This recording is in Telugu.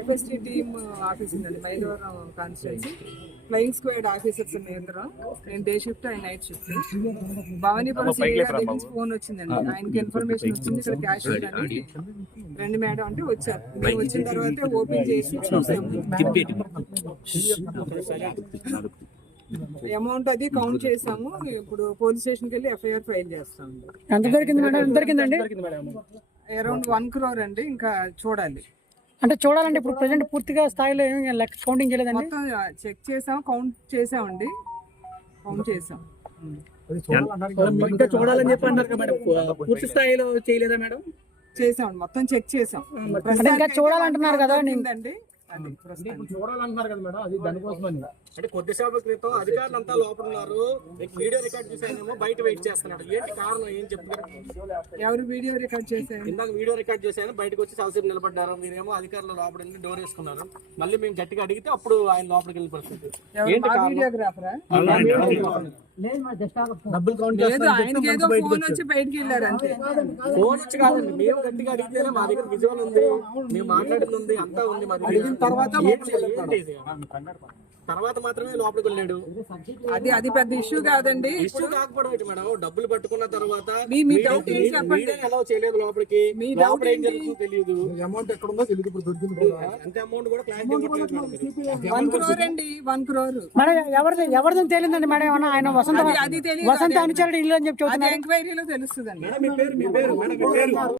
ఎఫ్ఎస్టీ టీమ్ ఆఫీస్ ఉందండి, Mylavaram constituency. Flying squad officers ఇద్దరం. నేను డే షిఫ్ట్, ఆయన నైట్ షిఫ్ట్. భవానీపురం సిఐ గారి దగ్గర నుంచి ఫోన్ వచ్చిందండి, ఆయనకి ఇన్ఫర్మేషన్ వచ్చింది ఇక్కడ క్యాష్ ఉందని. రండి మేడం అంటే వచ్చారు. మేము వచ్చిన తర్వాత ఓపెన్ చేసి చూసాము. అమౌంట్ అది కౌంట్ చేసాము. ఇప్పుడు పోలీస్ స్టేషన్కి వెళ్ళి ఎఫ్ఐఆర్ ఫైల్ చేస్తాము. ఎంత దొరికింది మేడం? ఎంత దొరికిందండి? అరౌండ్ 1 crore అండి. ఇంకా చూడాలి. అంటే చూడాలంటే ఇప్పుడు ప్రెసెంట్ పూర్తిగా స్థాయిలో ఏమి కౌంటింగ్ చేయలేదండి. మొత్తం చెక్ చేసాం, కౌంట్ చేసామండి, కౌంట్ చేసాం. ఇంకా చూడాలని చెప్పి అన్నారు కదా మేడం, పూర్తి స్థాయిలో చేయలేదా మేడం? చేసామండి, మొత్తం చెక్ చేసాం. ఇంకా చూడాలంటున్నారు కదా అండి. చూడాలంటున్నారు కదా మేడం, అది దానికోసం. అంటే కొద్దిసేపు క్రితం అధికారులు అంతా లోపల ఉన్నారు, వీడియో రికార్డ్ చేసానేమో బయట వెయిట్ చేస్తున్నాడు. ఏంటి కారణం, ఏం చెప్తారు? ఎవరు వీడియో రికార్డ్ చేశారు? ఇందాక వీడియో రికార్డ్ చేశాను, బయటకు వచ్చి చాలాసేపు నిలబడ్డారు. మీరేమో అధికారులు లోపల డోర్ వేసుకున్నారు. మళ్ళీ మేము గట్టిగా అడిగితే అప్పుడు ఆయన లోపలికి వెళ్ళిన పరిస్థితి. వీడియోగ్రాఫరా? డబ్బులు కౌంట్ లేదు, ఆయనకి ఏదో ఫోన్ వచ్చి బయటికి వెళ్ళారు అంతే. ఫోన్ వచ్చి కాదండి, మేము గట్టిగా అడిగితేనే మా దగ్గర విజువల్ ఉంది, మేము మాట్లాడింది ఉంది, అంతా ఉంది. మా దగ్గర తర్వాత మాత్రమే లోపలికి వెళ్ళాడు. అది పెద్ద ఇష్యూ కాదండి. ఇష్యూ కాకపోవడం ఏంటి మేడం, డబ్బులు పట్టుకున్న తర్వాత మీ డౌట్ ఏంటి చెప్పండి. ఎలా చేయలేదు లోపలికి, మీ లోపల డౌట్ ఏం జరుగుతుందో తెలియదు. అమౌంట్ ఎక్కడ ఉందో తెలియదు, ఇప్పుడు దొరికింది. అంతే అమౌంట్ కూడా క్లారిటీ ఇవ్వట్లేదు. 1 crore అండి, 1 crore. మేడం ఎవరిదని తేలిందండి మేడం? ఏమన్నా ఆయన వసంత అనుచరుడు ఇల్లు అని చెప్పి అది ఎంక్వైరీలో తెలుస్తుందండి. మేడం మీ పేరు